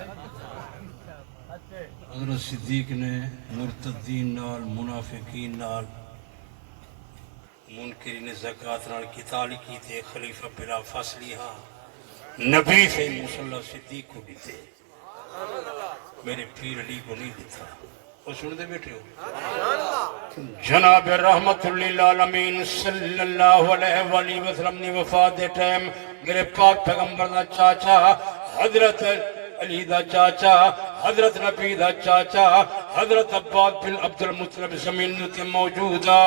حضرت صدیق نے مرتدین نال منافقین نال منکرین زکاة نال قتال کی تھے خلیفہ بلا فصلی ہاں نبی سے مصلی صدیق کو بھی تھے میرے پیر علی کو نہیں دیتا وہ سن دے بیٹھے ہو جناب رحمت للعالمین صلی اللہ علیہ وآلہ وسلم نے وفات دے ٹائم میرے پاک پیغمبر دا چاچا حضرت علی دا چاچا حضرت نبی دا چاچا حضرت عباد بن عبد المطلب زمین تے موجودا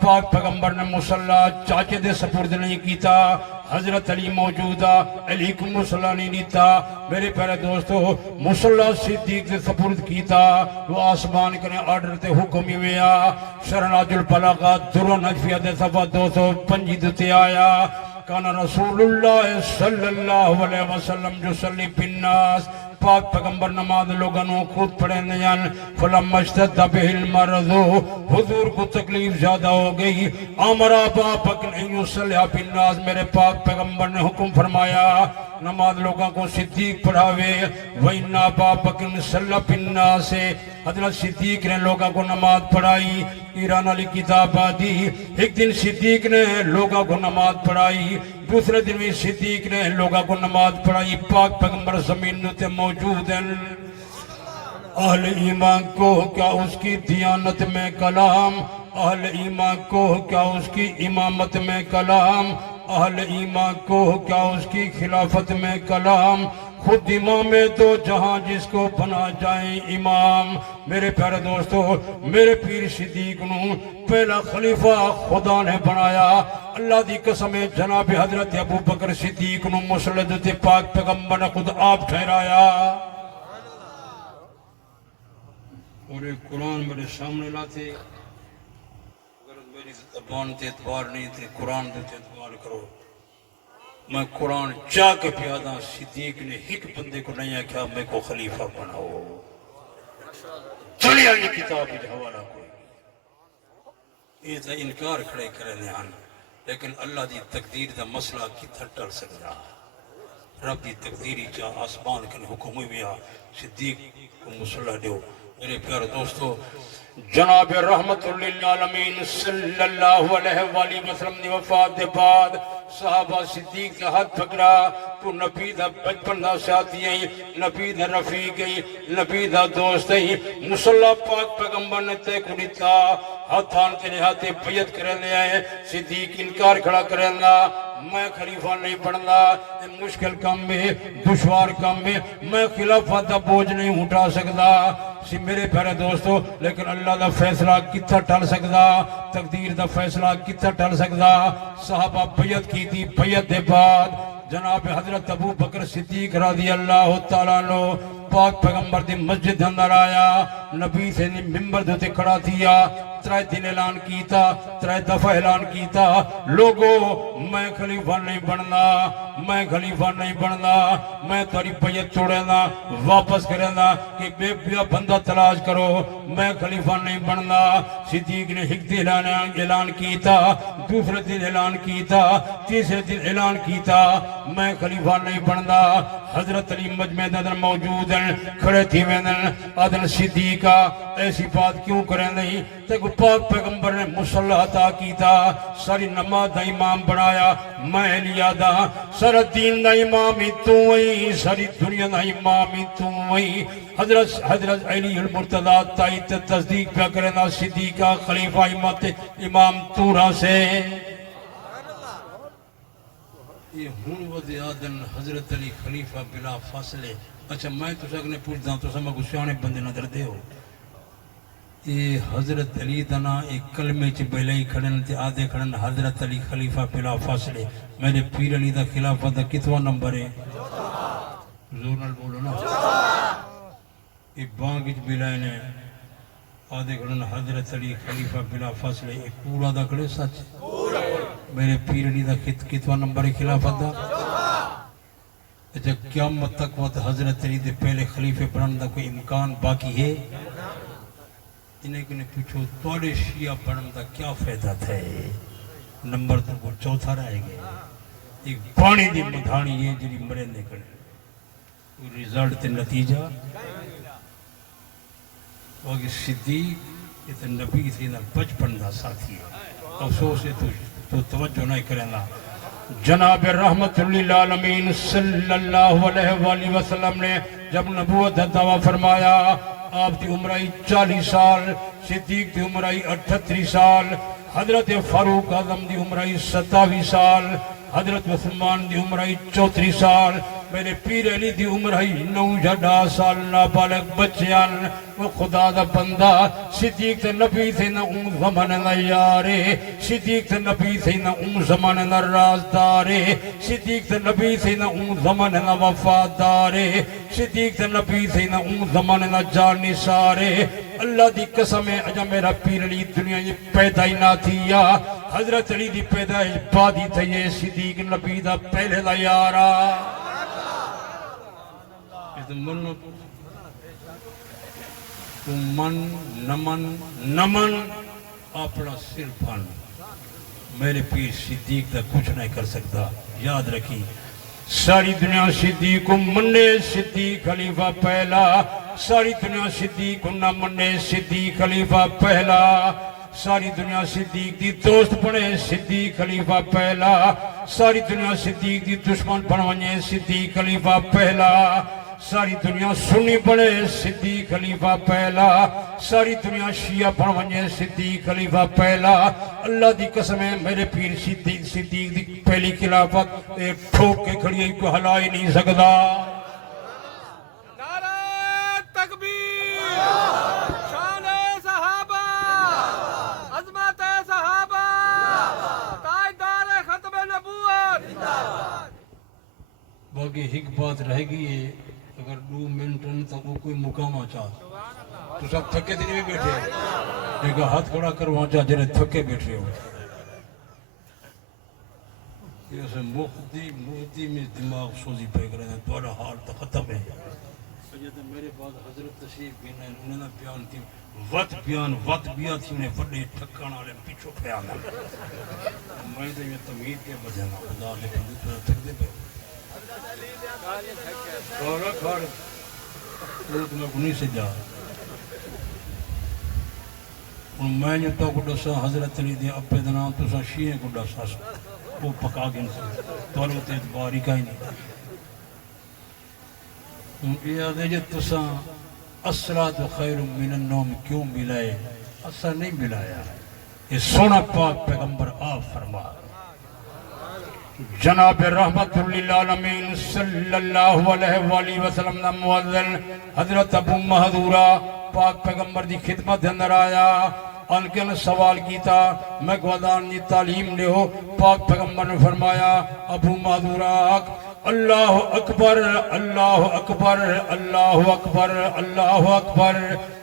پاک پیغمبر نے مصلی چاچے دے سپرد نہیں کیتا حضرت علی موجودا علی کو مصلی نہیں دیتا میرے پیارے دوستو مصلی صدیق دے سپرد کیتا وہ آسمان کنے آرڈر تے حکمی ویا شرناج البلاغہ در نجفیہ دے صفحہ 205 دتے آیا کانا رسول اللہ صلی اللہ علیہ وسلم جو صلی بالناس پاک پیغمبر نماز لوگنوں خود پڑھے نیان فلما اشتد بہ المرض حضور کو تکلیف زیادہ ہو گئی امر ابا بکر ان یصلی بالناس میرے پاک پیغمبر نے حکم فرمایا نماز لوگوں کو صدیق پڑھاوے وَإِنَّ أَبَا بَكْرٍ صَلَّى بِالنَّاسِ حضرت صدیق نے لوگوں کو نماز پڑھائی ایران علی کتاب آدی ایک دن صدیق نے لوگوں کو نماز پڑھائی دوسرے دن بھی صدیق نے لوگوں کو نماز پڑھائی پاک پیغمبر زمین تے موجود ہیں اہل ایمان کو کیا اس کی دیانت میں کلام اہل ایمان کو کیا اس کی امامت میں کلام اہل ایمان کو کیا اس کی خلافت میں کلام خود امام دو جہاں جس کو بنا جائیں امام میرے پیارے دوستو میرے پیر صدیق نو پہلا خلیفہ خدا نے بنایا اللہ دی قسم جناب حضرت ابو بکر صدیق نو مسلد تے پاک پیغمبر نے خود آپ ٹھہرایا اور ایک قرآن میرے سامنے لاتے اگر میری زبان تے اعتبار نہیں تے قرآن تے اعتبار کرو میں قرآن چاہ کے پیادا صدیق نے ایک بندے کو نہیں کیا میں کو خلیفہ بناؤ چلی آئی کتاب کی حوالہ کوئی یہ تا انکار کھڑے کرنے آنا لیکن اللہ دی تقدیر دا مسئلہ کتھا ٹل سکتا رب دی تقدیری چاہ آسمان کے حکم ہوئی بیا صدیق کو مسئلہ دیو میرے پیارے دوستو جناب رحمت للعالمین صلی اللہ علیہ وآلہ وسلم نے وفات دے بعد صحابہ صدیق کا ہاتھ پکڑا تو نبی دا بچپن دا ساتھی ہیں نبی دا رفیق ہیں نبی دا دوست ہیں مصلی پاک پیغمبر نے تے کو دیتا ہاتھان تیرے ہاتھے بیعت کرنے آئے صدیق انکار کھڑا کرنا میں خلیفہ نہیں بننا مشکل کام میں دشوار کام میں خلافت دا بوجھ نہیں اٹھا سکتا سی میرے پیارے دوستو لیکن اللہ دا فیصلہ کتھا ٹل سکتا تقدیر دا فیصلہ کتھا ٹل سکتا صحابہ بیعت کی تھی بیعت دے بعد جناب حضرت ابو بکر صدیق رضی اللہ تعالیٰ عنہ پاک پیغمبر دی مسجد اندر آیا نبی سے ممبر دوتے کھڑا دیا ترائے دن اعلان کیتا ترائے دفعہ اعلان کیتا لوگو میں خلیفہ نہیں بننا میں خلیفہ نہیں بننا میں تاری بیعت توڑنا واپس کرنا کہ بے بیا بندہ تلاش کرو میں خلیفہ نہیں بننا صدیق نے ایک دن اعلان کیتا دوسرے دن اعلان کیتا تیسرے دن اعلان کیتا میں خلیفہ نہیں بننا حضرت علی مجمع اندر موجود ہیں کھڑے تھی ویندن آدن صدیقہ ایسی بات کیوں کریں نہیں تیکو پاک پیغمبر نے مصلی عطا کیتا ساری نماز دا امام بنایا میں لیا دا سارا دین دا امامی تو وئی ساری دنیا دا امامی تو وئی حضرت علی المرتضی تائید تصدیق پہ کرنا صدیقہ خلیفہ امام تورا سے یہ ہون ود آدن حضرت علی خلیفہ بلا فاصلے اچھا میں تو سکنے پوچھتا ہوں تو سمجھ گسیانے بندے نظر دے ہو یہ حضرت علی دنا ایک کلمے چ بلائی کھڑن تے آدھے کھڑن حضرت علی خلیفہ بلا فاصلے میرے پیر علی دا خلافت دا کتواں نمبر ہے زور نال بولو نا یہ بانگ چ بلائے نے آدھے کھڑن حضرت علی خلیفہ بلا فاصلے ایک کوڑا دا کھڑے سچ میرے پیر علی دا کتواں نمبر ہے خلافت دا اچھا قیامت تک وقت حضرت علی دے پہلے خلیفے بننے دا کوئی امکان باقی ہے انہیں کنے پوچھو توڑے شیعہ بننے دا کیا فائدہ تھا نمبر تو کو چوتھا رہے گئے ایک پانی دی مدھانی ہے جنہی مرین نکلے ریزلٹ تے نتیجہ واقعی صدیق یہ تے نبی تھی نا بچپن دا ساتھی ہے افسوس ہے تو توجہ نہیں کرنا جناب رحمت للعالمین صلی اللہ علیہ وآلہ وسلم نے جب نبوت دعویٰ فرمایا آپ کی عمرائی 40 سال صدیق کی عمرائی 38 سال حضرت فاروق اعظم کی عمرائی 27 سال حضرت عثمان دی عمرائی 34 سال میرے پیر علی دی عمرائی 9 سال نابالغ بچیان وہ خدا دا بندہ صدیق تے نبی تھے نہ زمان نہ یارے صدیق تے نبی تھے نہ زمان نہ رازدارے صدیق تے نبی تھے نہ زمان نہ وفادارے صدیق تے نبی تھے نہ زمان نہ جانی سارے اللہ دی قسم ہے اجا میرا پیر علی دنیا یہ پیدا ہی نہ تھیا حضرت علی دی پیدائش بعد ہی تھی یہ صدیق نبی دا پہلے دا یارا نمن اپنا سر پھن میرے پیر صدیق دا کچھ نہیں کر سکتا یاد رکھی ساری دنیا صدیق کو منے صدیق خلیفہ پہلا ساری دنیا صدیق کو نہ منے صدیق خلیفہ پہلا ساری دنیا صدیق دی دوست بنے صدیق خلیفہ پہلا ساری دنیا صدیق دی دشمن بنونے صدیق خلیفہ پہلا ساری دنیا سنی بنے صدیق خلیفہ پہلا ساری دنیا شیعہ بنونے صدیق خلیفہ پہلا اللہ دی قسم ہے میرے پیر صدیق دی پہلی خلافت ایک ٹھوک کے کھڑی کو ہلا ہی نہیں سکتا نعرہ تکبیر شان صحابہ عظمت صحابہ تاجدار ختم نبوت باقی ایک بات رہ گئی ہے اگر 2 منٹ تک وہ کوئی مقام چاہ تو سب تھکے دن میں بیٹھے ہو ایک ہاتھ کھڑا کروا چاہ جنہیں تھکے بیٹھے ہو یہ اسے مفتی میں دماغ سوزی پہ کریں دوارا حال تو ختم ہے میرے بعد حضرت تشریف بھی نہیں انہوں نے بیان تھی وقت بیان تھی انہیں وڈے ٹھکان آلے پیچھو پیان میں تو یہ تمہید کے بجھنا خدا لے پہ تھک دے پہ کھارا کھار لوگ میں کنی سے جا اور میں نے تو کو ڈسا حضرت علی دے اپنے دنام تو سا شیئے کو ڈسا وہ پکا گن سے توڑو تے اتباری کا ہی نہیں یہ آدھے جو تو سا الصلاة خیر من النوم کیوں ملائے اثر نہیں ملایا یہ سونا پاک پیغمبر آپ فرما جناب رحمت للعالمین صلی اللہ علیہ وآلہ وسلم نے معذن حضرت ابو مہدورہ پاک پیغمبر دی خدمت اندر آیا ان کے سوال کیتا میں گوادان دی تعلیم لے ہو پاک پیغمبر نے فرمایا ابو مہدورہ اللہ اکبر اللہ اکبر اللہ اکبر اللہ اکبر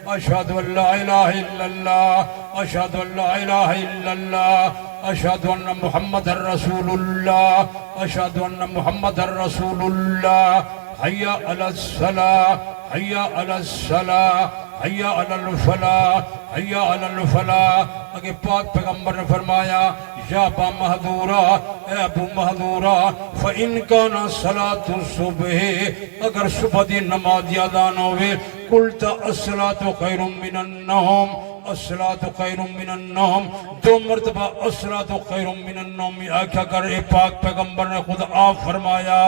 اشہد ان لا الہ الا اللہ اشہد ان لا الہ الا اللہ اشہد ان محمد رسول اللہ اشہد ان محمد رسول اللہ حی علی الصلاة حی علی الصلاة حی علی الفلاح حی علی الفلاح اگر پاک پیغمبر نے فرمایا یا ابا مہدورہ اے ابو مہدورہ فَإِن كَانَ صَلَاةُ الصُّبْحِ اگر صبح دی نماز یادان ہوئے قُلْتَ الصَّلَاةُ خَيْرٌ مِّنَ النَّوْمِ الصلاة خیر من النوم 2 مرتبہ الصلاة خیر من النوم آکھا کر اے پاک پیغمبر نے خود آپ فرمایا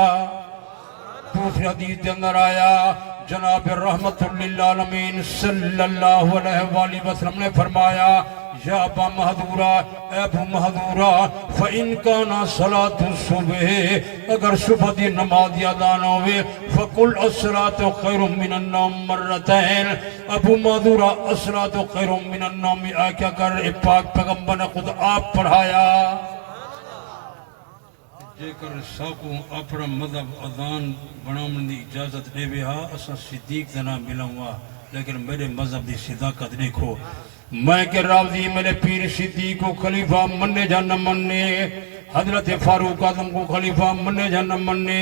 دوسری حدیث کے اندر آیا جناب رحمت للعالمین صلی اللہ علیہ وآلہ وسلم نے فرمایا یا ابا مہدورہ اے ابو مہدورہ فَإِن كَانَ صَلَاةُ الصُّبْحِ اگر صبح دی نماز یادان ہوئے فَقُلْ الصَّلَاةُ خَيْرٌ مِّنَ النَّوْمِ مرتين ابو مہدورہ الصَّلَاةُ خَيْرٌ مِّنَ النَّوْمِ کیا کر پاک پیغمبر نے خود آپ پڑھایا جے کر ساکوں اپنا مذہب اذان بنامن دی اجازت دے بھی ہاں اسا صدیق دنا ملا ہوا لیکن میرے مذہب دی صداقت دیکھو میں کہ راوزی میرے پیر صدیق کو خلیفہ مننے جا نہ مننے حضرت فاروق اعظم کو خلیفہ مننے جا نہ مننے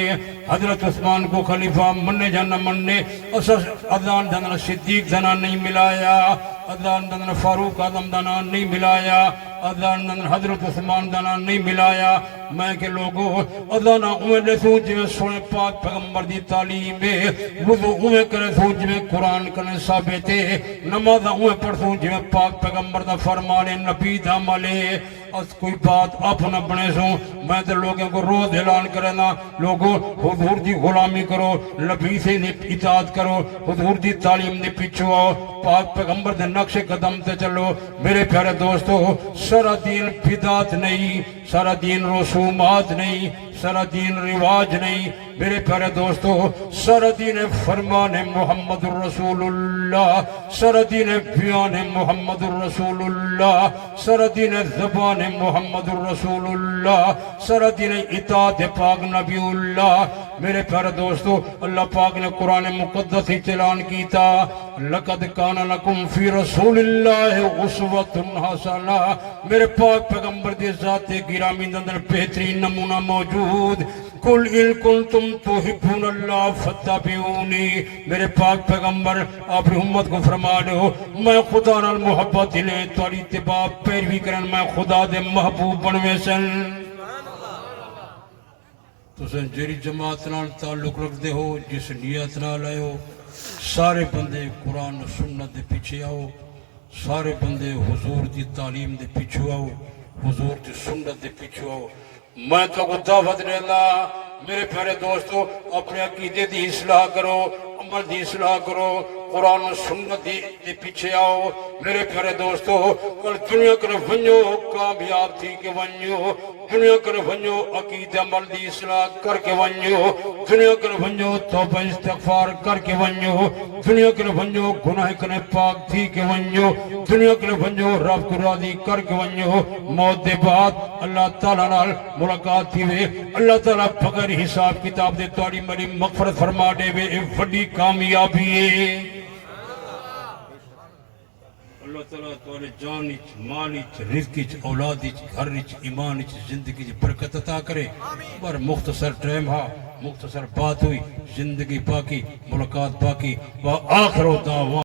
حضرت عثمان کو خلیفہ مننے جا نہ مننے اسا اذان دنا صدیق دنا نہیں ملایا اذان دنا فاروق اعظم دنا نہیں ملایا اذان دنا حضرت عثمان دنا نہیں ملایا میں کہ لوگوں اذان اوے دے سو جویں سونے پاک پیغمبر دی تعلیم ہے وضو اوے کرے سو جویں قرآن کنے ثابت ہے نماز اوے پڑھ سو جویں پاک پیغمبر دا فرمان ہے نبی دا عمل ہے اس کوئی بات اپنا بنے سو میں تو لوگوں کو روز اعلان کرنا لوگوں حضور دی غلامی کرو نبی سے اطاعت کرو حضور دی تعلیم دے پیچھو آؤ پاک پیغمبر دے نقش قدم تے چلو میرے پیارے دوستو سارا دین بدعت نہیں سارا دین رسومات نہیں سارا دین رواج نہیں میرے پیارے دوستو سارا دین فرمان محمد الرسول اللہ سارا دین بیان محمد الرسول اللہ سارا دین زبان محمد الرسول اللہ سارا دین اطاعت پاک نبی اللہ میرے پیارے دوستو اللہ پاک نے قرآن مقدس ہی اعلان کیتا لقد کان لکم فی رسول اللہ اسوۃ حسنہ میرے پاک پیغمبر دی ذات گرامی اندر بہترین نمونہ موجود قل ان کنتم تحبون اللہ فاتبعونی میرے پاک پیغمبر آپ نے امت کو فرما دو میں خدا نال محبت لے تاری اتباع پیروی کرن میں خدا دے محبوب بنوے سن تو سن جری جماعت نال تعلق رکھ دے ہو جس نیت نال آئے ہو سارے بندے قرآن و سنت دے پیچھے آؤ سارے بندے حضور دی تعلیم دے پیچھے آؤ حضور دی سنت دے پیچھے آؤ میں تو کو دعوت دینا میرے پیارے دوستو اپنے عقیدے دی اصلاح کرو عمل دی اصلاح کرو قرآن و سنت دی پیچھے آؤ میرے پیارے دوستو کل دنیا کر ونجو کامیاب تھی کہ ونجو دنیا کر ونجو عقید عمل دی اصلاح کر کے ونجو دنیا کر ونجو توبہ استغفار کر کے ونجو دنیا کر ونجو گناہ کنے پاک تھی کہ ونجو دنیا کر ونجو رب کو راضی کر کے ونجو موت دے بعد اللہ تعالیٰ نال ملاقات تھی وے اللہ تعالیٰ بغیر حساب کتاب دے تواری میری مغفرت فرما دے وے ایک بڑی کامیابی ہے اللہ تعالیٰ تمہارے جان اچ مال اچ رزق اچ اولاد اچ گھر اچ ایمان اچ زندگی اچ برکت عطا کرے پر مختصر ٹائم ہا مختصر بات ہوئی زندگی باقی ملاقات باقی وآخر دعوانا